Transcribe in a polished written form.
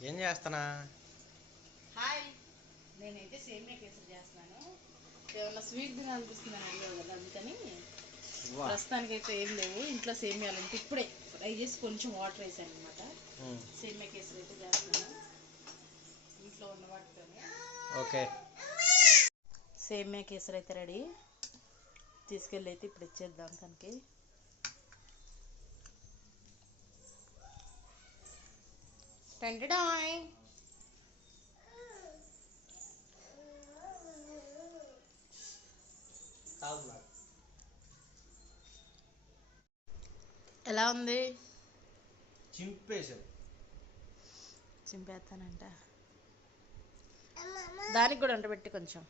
ఏం చేస్తానా? హాయ్, నేనైతే సేమియా కేసరి చేస్తున్నాను. ఏమన్నా స్వీట్ తినాలనిపిస్తుందని అడిగావు కదా, అందుకని. వా. ప్రస్తుతానికైతే ఏం లేవు ఇంట్లో. సేమియాలు అంటే ఇప్పుడే ఫ్రై చేసి కొంచెం వాటర్ వేసాను అనమాట. సేమియా కేసరి అయితే చేస్తున్నాను ఇంట్లో ఉన్న వాటితోనే. ఓకే. సేమియా కేసరి అయితే రెడీ. తీసుకెళ్ళి అయితే ఇప్పుడు ఇచ్చేద్దాం తనకి. టెంటడాయ్. ఎలా ఉంది? చింపేశావు. చింపేస్తానంట. దానికి కూడా అంటబెట్టి కొంచెం.